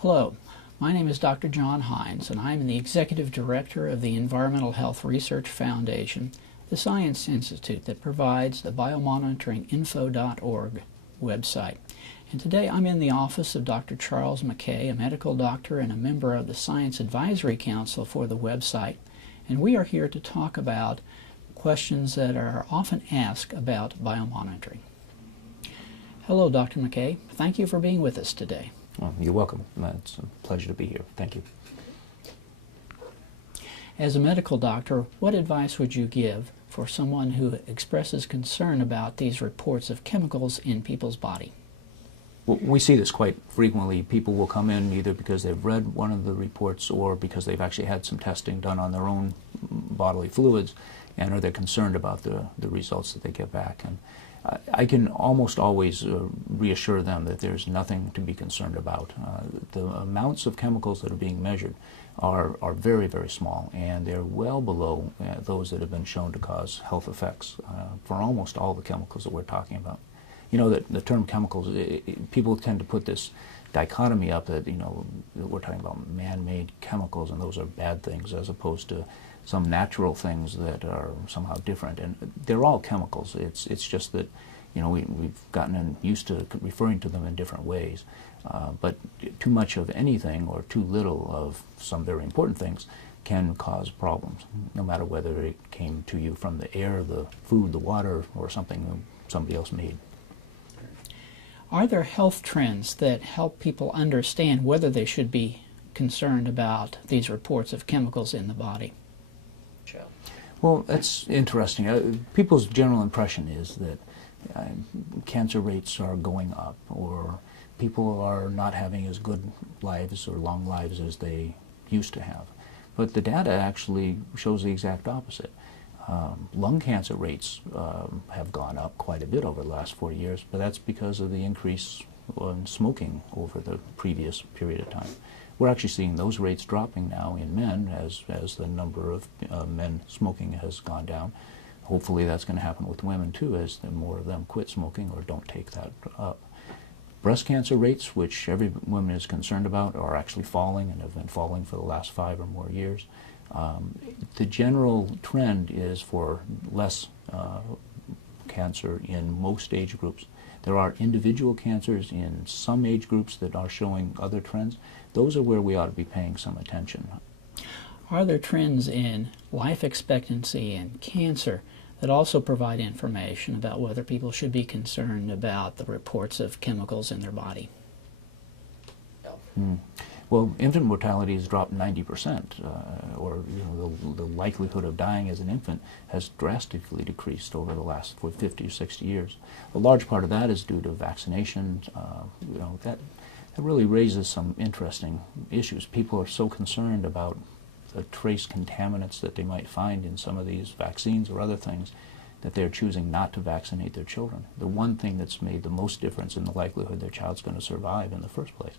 Hello, my name is Dr. John Hines, and I am the Executive Director of the Environmental Health Research Foundation, the science institute that provides the biomonitoringinfo.org website. And today I'm in the office of Dr. Charles McKay, a medical doctor and a member of the Science Advisory Council for the website, and we are here to talk about questions that are often asked about biomonitoring. Hello, Dr. McKay. Thank you for being with us today. Well, you're welcome. It's a pleasure to be here. Thank you. As a medical doctor, what advice would you give for someone who expresses concern about these reports of chemicals in people's body? Well, we see this quite frequently. People will come in either because they've read one of the reports or because they've actually had some testing done on their own bodily fluids, and or they're concerned about the results that they get back. And I can almost always reassure them that there's nothing to be concerned about. The amounts of chemicals that are being measured are very, very small, and they're well below those that have been shown to cause health effects for almost all the chemicals that we're talking about. You know, the term chemicals, people tend to put this dichotomy up that, you know, we're talking about man-made chemicals and those are bad things, as opposed to some natural things that are somehow different. And they're all chemicals. It's just that, you know, we've gotten used to referring to them in different ways. But too much of anything or too little of some very important things can cause problems, no matter whether it came to you from the air, the food, the water, or something somebody else made. Are there health trends that help people understand whether they should be concerned about these reports of chemicals in the body? Well, that's interesting. People's general impression is that cancer rates are going up, or people are not having as good lives or long lives as they used to have. But the data actually shows the exact opposite. Lung cancer rates have gone up quite a bit over the last 4 years, but that's because of the increase in smoking over the previous period of time. We're actually seeing those rates dropping now in men as the number of men smoking has gone down. Hopefully that's going to happen with women too, as more of them quit smoking or don't take that up. Breast cancer rates, which every woman is concerned about, are actually falling and have been falling for the last 5 or more years. The general trend is for less cancer in most age groups. There are individual cancers in some age groups that are showing other trends. Those are where we ought to be paying some attention. Are there trends in life expectancy and cancer that also provide information about whether people should be concerned about the reports of chemicals in their body? Well, infant mortality has dropped 90%, or you know, the likelihood of dying as an infant has drastically decreased over the last 50 or 60 years. A large part of that is due to vaccination. You know, that really raises some interesting issues. People are so concerned about the trace contaminants that they might find in some of these vaccines or other things that they're choosing not to vaccinate their children. The one thing that's made the most difference in the likelihood their child's going to survive in the first place.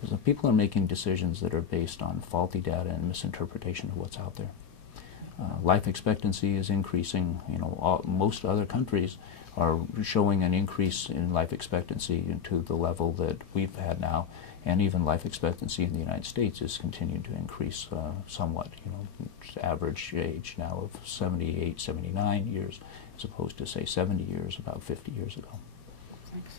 Because people are making decisions that are based on faulty data and misinterpretation of what's out there. Life expectancy is increasing. You know, most other countries are showing an increase in life expectancy to the level that we've had now, and even life expectancy in the United States is continuing to increase somewhat. You know, average age now of 78, 79 years, as opposed to say 70 years about 50 years ago. Thanks.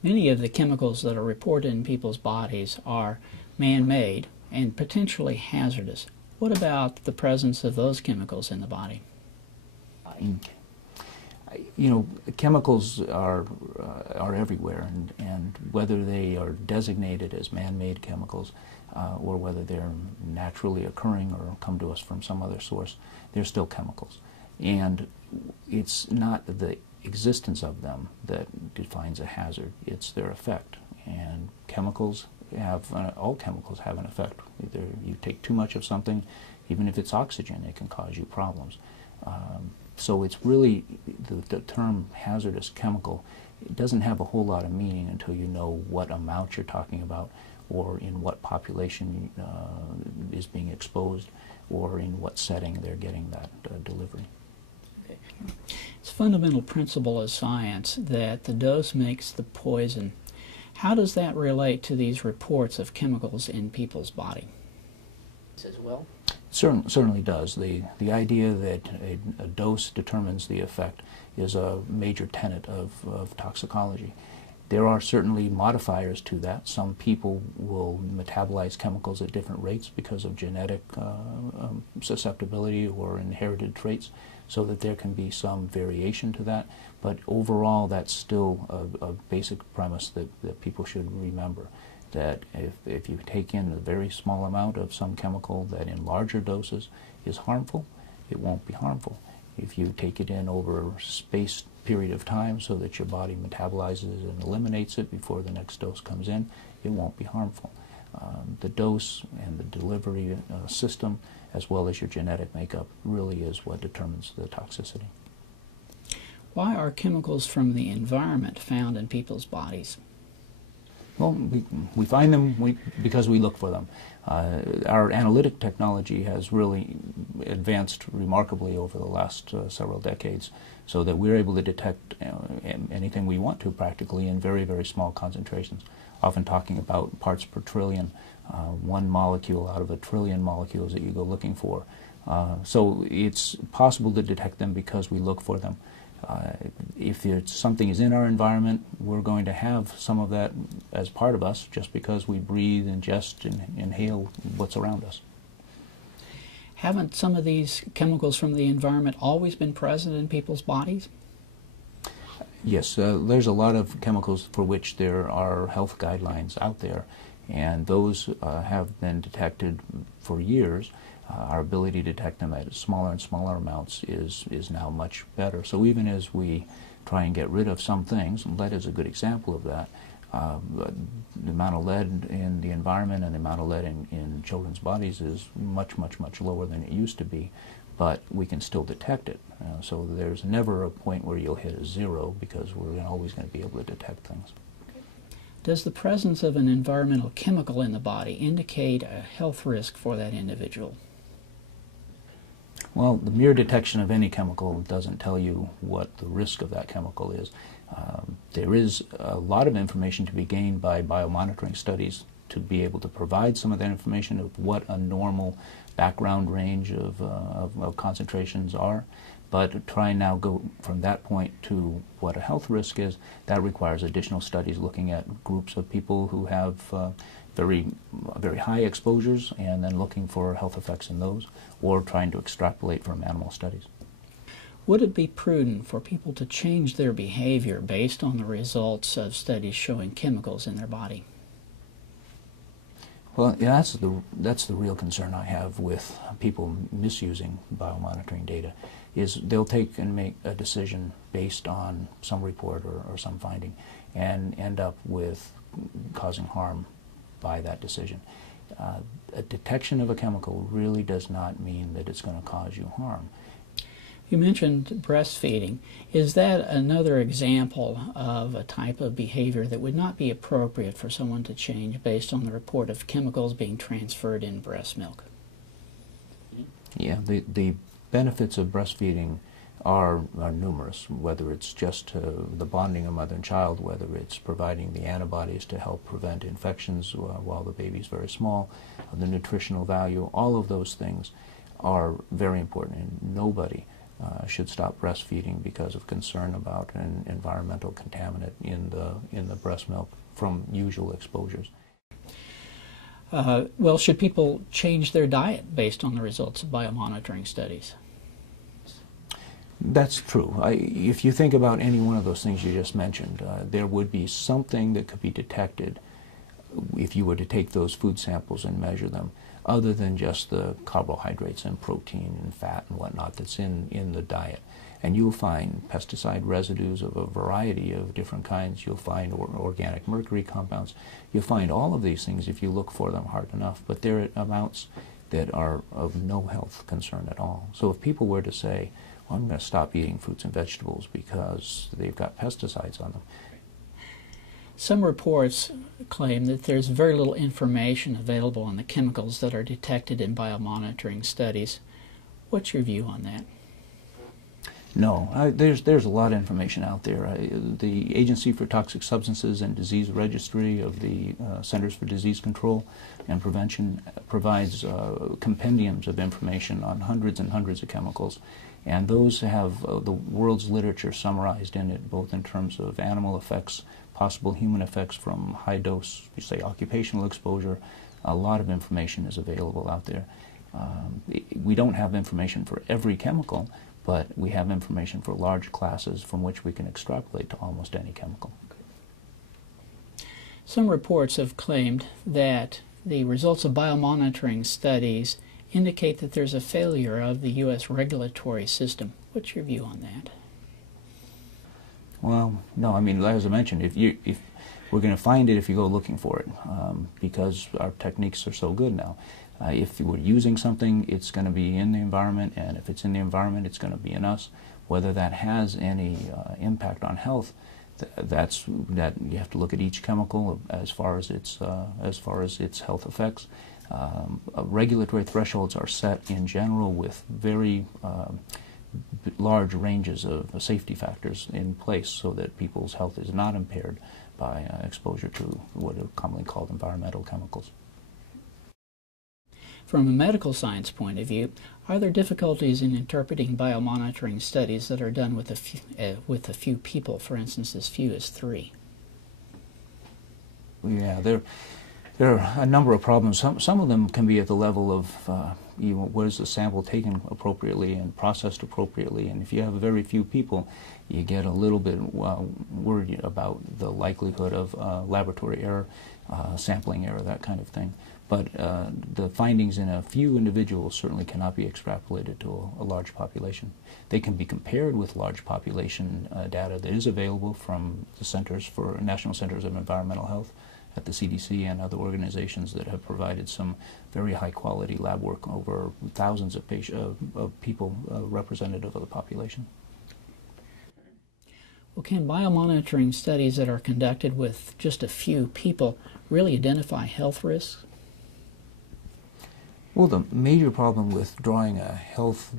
Many of the chemicals that are reported in people's bodies are man-made and potentially hazardous. What about the presence of those chemicals in the body? You know, chemicals are everywhere, and whether they are designated as man-made chemicals or whether they're naturally occurring or come to us from some other source, they're still chemicals. And it's not the existence of them that defines a hazard, it's their effect. And chemicals have, all chemicals have an effect. Either you take too much of something, even if it's oxygen, it can cause you problems. So it's really, the term hazardous chemical, it doesn't have a whole lot of meaning until you know what amount you're talking about, or in what population is being exposed, or in what setting they're getting that delivery. It's a fundamental principle of science that the dose makes the poison. How does that relate to these reports of chemicals in people's body? As well? Certainly does. The idea that a dose determines the effect is a major tenet of toxicology. There are certainly modifiers to that. Some people will metabolize chemicals at different rates because of genetic susceptibility or inherited traits, so that there can be some variation to that. But overall, that's still a basic premise that people should remember, that if you take in a very small amount of some chemical that in larger doses is harmful, it won't be harmful. If you take it in over a spaced period of time so that your body metabolizes and eliminates it before the next dose comes in, it won't be harmful. The dose and the delivery system, as well as your genetic makeup, really is what determines the toxicity. Why are chemicals from the environment found in people's bodies? Well, we find them because we look for them. Our analytic technology has really advanced remarkably over the last several decades, so that we're able to detect anything we want to practically in very, very small concentrations, often talking about parts per trillion, one molecule out of a trillion molecules that you go looking for. So it's possible to detect them because we look for them. If something is in our environment, we're going to have some of that as part of us just because we breathe, ingest, and inhale what's around us. Haven't some of these chemicals from the environment always been present in people's bodies? Yes, there's a lot of chemicals for which there are health guidelines out there, and those have been detected for years. Our ability to detect them at smaller and smaller amounts is now much better. So even as we try and get rid of some things, and lead is a good example of that, the amount of lead in the environment and the amount of lead in children's bodies is much, much, much lower than it used to be, but we can still detect it. So there's never a point where you'll hit a zero, because we're always going to be able to detect things. Does the presence of an environmental chemical in the body indicate a health risk for that individual? Well, the mere detection of any chemical doesn't tell you what the risk of that chemical is. There is a lot of information to be gained by biomonitoring studies to be able to provide some of that information of what a normal background range of concentrations are. But to try and now go from that point to what a health risk is, that requires additional studies looking at groups of people who have very high exposures and then looking for health effects in those, or trying to extrapolate from animal studies. Would it be prudent for people to change their behavior based on the results of studies showing chemicals in their body? Well, yeah, that's the real concern I have with people misusing biomonitoring data, is they'll take and make a decision based on some report or some finding and end up with causing harm by that decision. A detection of a chemical really does not mean that it's going to cause you harm. You mentioned breastfeeding. Is that another example of a type of behavior that would not be appropriate for someone to change based on the report of chemicals being transferred in breast milk? Yeah, the benefits of breastfeeding are numerous, whether it's just the bonding of mother and child, whether it's providing the antibodies to help prevent infections while the baby's very small, the nutritional value. All of those things are very important, and nobody should stop breastfeeding because of concern about an environmental contaminant in the breast milk from usual exposures. Well, should people change their diet based on the results of biomonitoring studies? That's true. If you think about any one of those things you just mentioned, there would be something that could be detected if you were to take those food samples and measure them, other than just the carbohydrates and protein and fat and whatnot that's in the diet. And you'll find pesticide residues of a variety of different kinds. You'll find organic mercury compounds. You'll find all of these things if you look for them hard enough, but they're at amounts that are of no health concern at all. So if people were to say, well, I'm going to stop eating fruits and vegetables because they've got pesticides on them. Some reports claim that there's very little information available on the chemicals that are detected in biomonitoring studies. What's your view on that? No, there's a lot of information out there. The Agency for Toxic Substances and Disease Registry of the Centers for Disease Control and Prevention provides compendiums of information on hundreds and hundreds of chemicals, and those have the world's literature summarized in it, both in terms of animal effects, possible human effects from high dose, we say occupational exposure. A lot of information is available out there. We don't have information for every chemical, but we have information for large classes from which we can extrapolate to almost any chemical. Some reports have claimed that the results of biomonitoring studies indicate that there's a failure of the U.S. regulatory system. What's your view on that? Well, no, I mean, as I mentioned, if we're going to find it if you go looking for it, because our techniques are so good now. If we're using something, it's going to be in the environment, and if it's in the environment, it's going to be in us. Whether that has any impact on health, that you have to look at each chemical as far as its health effects. Regulatory thresholds are set in general with very large ranges of safety factors in place so that people's health is not impaired by exposure to what are commonly called environmental chemicals. From a medical science point of view, are there difficulties in interpreting biomonitoring studies that are done with a few people, for instance, as few as 3? Yeah, there are a number of problems. Some of them can be at the level of was the sample taken appropriately and processed appropriately, and if you have very few people, you get a little bit worried about the likelihood of laboratory error, sampling error, that kind of thing. But the findings in a few individuals certainly cannot be extrapolated to a large population. They can be compared with large population data that is available from the National Centers of Environmental Health at the CDC and other organizations that have provided some very high-quality lab work over thousands of people representative of the population. Well, can biomonitoring studies that are conducted with just a few people really identify health risks? Well, the major problem with drawing a health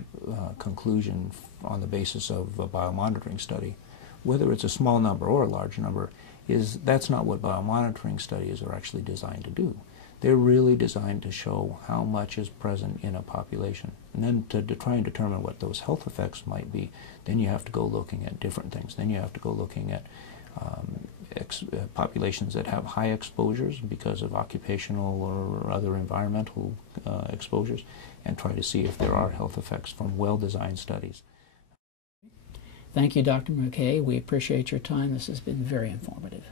conclusion on the basis of a biomonitoring study, whether it's a small number or a large number, is that's not what biomonitoring studies are actually designed to do. They're really designed to show how much is present in a population. And then to try and determine what those health effects might be, then you have to go looking at different things. Then you have to go looking at populations that have high exposures because of occupational or other environmental exposures, and try to see if there are health effects from well-designed studies. Thank you, Dr. McKay. We appreciate your time. This has been very informative.